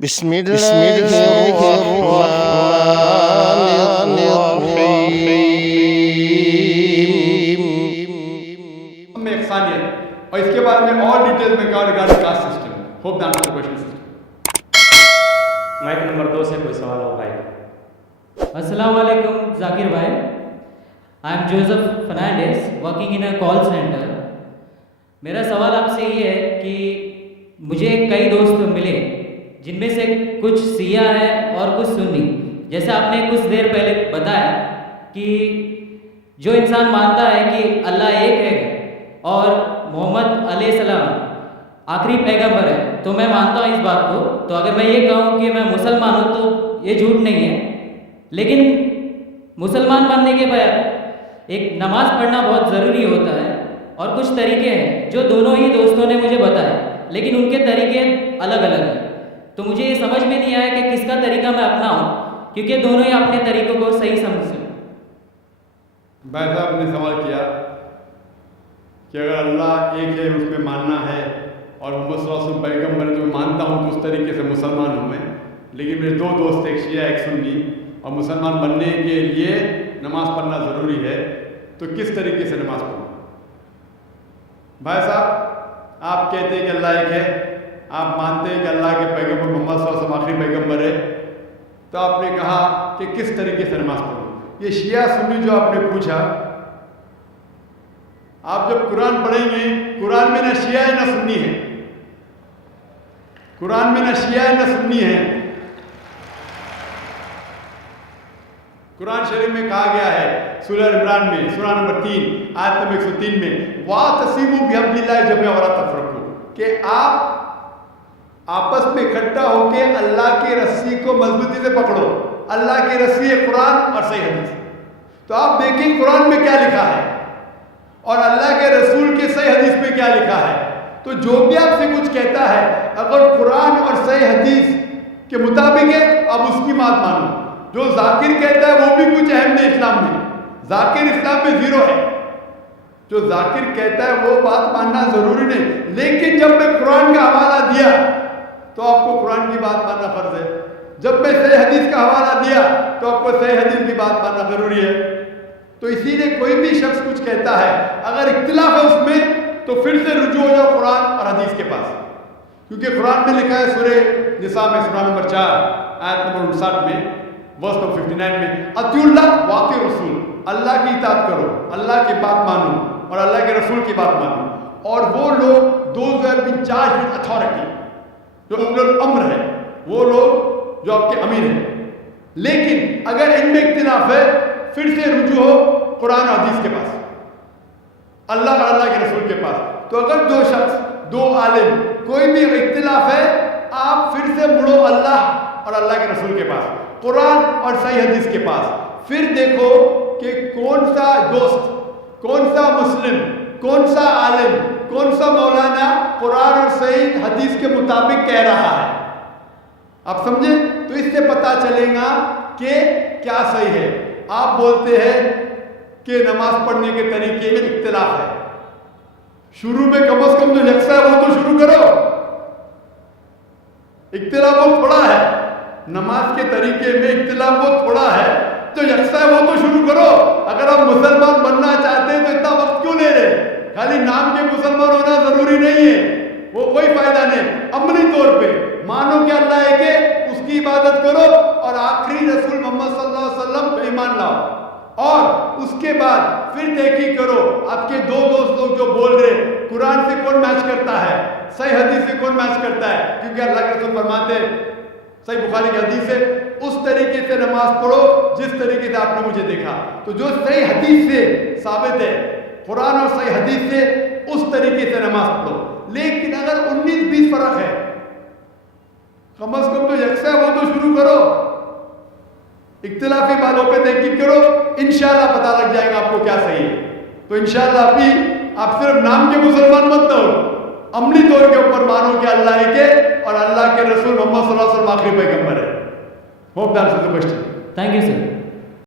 بسم الله الرحمن الرحیم. میں یکسانیت اور اس کے بعد میں اور ڈیٹیل میں کہا regarding caste system. Hope the answer question system. Mic number 2 سے کوئی سوال ہو بھائی. السلام علیکم ذاکر بھائی. I am Joseph Fernandes working in a call centre. میرا سوال آپ سے یہ ہے کہ مجھے کئی دوست ملے جن میں سے کچھ سیاہ ہیں اور کچھ سنی. جیسے آپ نے کچھ دیر پہلے بتایا کہ جو انسان مانتا ہے کہ اللہ ایک ہے اور محمد علیہ السلام آخری پیغمبر ہے تو میں مانتا ہوں اس بات کو. تو اگر میں یہ کہوں کہ میں مسلمان ہوں تو یہ جھوٹ نہیں ہے. لیکن مسلمان بننے کے بعد ایک نماز پڑھنا بہت ضروری ہوتا ہے اور کچھ طریقے ہیں جو دونوں ہی دوستوں نے مجھے بتائے لیکن ان کے طریقے الگ الگ ہیں. تو مجھے یہ سمجھ میں نہیں آیا کہ کس کا طریقہ میں اپناؤں کیونکہ دونوں ہی اپنے طریقوں کو صحیح سمجھتے ہیں. بھائی صاحب نے سوال کیا کہ اگر اللہ ایک ہے اس پہ ماننا ہے اور محمد صلی اللہ علیہ وسلم پیغمبر جو مانتا ہوں تو اس طریقے سے مسلمان ہوں میں. لیکن میرے دو دوست ایک شیعہ ایک سنی اور مسلمان بننے کے لیے نماز پڑھنا ضروری ہے تو کس طریقے سے نماز پڑھوں؟ بھائی صاحب آپ کہتے ہیں کہ اللہ ایک ہے, آپ مانتے ہیں کہ اللہ کے پیغمبر محمد صلی اللہ علیہ وسلم آخری پیغمبر ہے, تو آپ نے کہا کہ کس طریقے سے نماز پڑھوں. یہ شیعہ سنی جو آپ نے پوچھا, آپ جب قرآن پڑھیں گے قرآن میں نہ شیعہ ہے نہ سنی ہے. قرآن میں نہ شیعہ ہے نہ سنی ہے. قرآن شریف میں کہا گیا ہے سورہ عمران میں سورہ نمبر 3 آیت نمبر 103 میں وَاعْتَصِمُوا بِحَبْلِ اللَّهِ جَمِيعًا وَلَا تَفَرَّقُوا, کہ آپ آپس میں اکٹھا ہو کے اللہ کی رسی کو مضبوطی سے پکڑو. اللہ کی رسی ہے قرآن اور صحیح حدیث. تو آپ دیکھیں قرآن میں کیا لکھا ہے اور اللہ کے رسول کے صحیح حدیث میں کیا لکھا ہے. تو جو بھی آپ سے کچھ کہتا ہے اگر قرآن اور صحیح حدیث کے مطابق ہے اب اس کی بات مانو. جو ذاکر کہتا ہے وہ بھی کچھ اہم نہیں اسلام میں. ذاکر اسلام میں زیرو ہے. جو ذاکر کہتا ہے وہ بات ماننا ضروری نہیں. لیکن جب میں قرآن کا حوالہ دیا تو آپ کو قرآن کی بات ماننا فرض ہے. جب میں صحیح حدیث کا حوالہ دیا تو آپ کو صحیح حدیث کی بات ماننا ضروری ہے. تو اسی لیے کوئی بھی شخص کچھ کہتا ہے اگر اختلاف ہے اس میں تو پھر سے رجوع ہو جاؤ قرآن اور حدیث کے پاس. کیونکہ قرآن میں لکھا ہے سورہ نساء میں سورہ نمبر 4 آیت نمبر 59 میں ورس نمبر 59 میں اطیعوا اللہ واطیعوا الرسول, اللہ کی اطاعت کرو, اللہ کی بات مانو اور اللہ کے رسول کی بات مانو. اور وہ لوگ those who have been charged with authority, جو اولو الامر ہے, وہ لوگ جو آپ کے امیر ہیں. لیکن اگر ان میں اختلاف ہے پھر سے رجوع ہو قرآن اور حدیث کے پاس, اللہ اور اللہ کے رسول کے پاس. تو اگر دو شخص دو عالم کوئی بھی اختلاف ہے آپ پھر سے مڑو اللہ اور اللہ کے رسول کے پاس, قرآن اور صحیح حدیث کے پاس. پھر دیکھو کہ کون سا دوست, کون سا مسلم, کون سا عالم, کون سا مولانا قرآن اور صحیح حدیث کے مطابق کہہ رہا ہے. آپ سمجھیں؟ تو اس سے پتا چلے گا کہ کیا صحیح ہے. آپ بولتے ہیں کہ نماز پڑھنے کے طریقے میں اختلاف ہے. شروع میں کم از کم جو یکساں ہے وہ تو شروع کرو. اختلاف بہت تھوڑا ہے, نماز کے طریقے میں اختلاف بہت تھوڑا ہے, جو یکساں ہے وہ تو شروع کرو. اگر آپ مسلمان بننا چاہتے ہیں تو اتنا وقت کیوں لے رہے؟ خالی نام کے مسلمان ہونا ضروری نہیں ہے, وہ کوئی فائدہ نہیں. عملی طور پہ مانو کہ اللہ ایک ہے, اس کی عبادت کرو اور آخری رسول محمد صلی اللہ علیہ وسلم پہ ایمان لاؤ. اور اس کے بعد پھر تحقیق کرو آپ کے دو دوست لوگ جو بول رہے قرآن سے کون میچ کرتا ہے, صحیح حدیث سے کون میچ کرتا ہے. کیونکہ اللہ کے رسول فرماتے ہیں صحیح بخاری کی حدیث ہے اس طریقے سے نماز پڑھو جس طریقے سے آپ نے مجھے دیکھا. تو جو صحیح حدیث سے ثابت ہے قرآن اور صحیح حدیث سے اس طریقے سے نماز پڑھو. لیکن اگر 19-20 فرق ہے کم از کم تو یکساں وہ تو شروع کرو. اختلافی باتوں پہ تحقیق کرو, انشاءاللہ پتہ لگ جائے گا آپ کو کیا صحیح ہے. تو انشاءاللہ آپ صرف نام کے مسلمان مت ہو, عملی طور کے اوپر مانو کہ اللہ ایک ہے اور اللہ کے رسول محمد صلی اللہ علیہ وسلم آخری پیغمبر ہے. Hope that's the question. Thank you sir.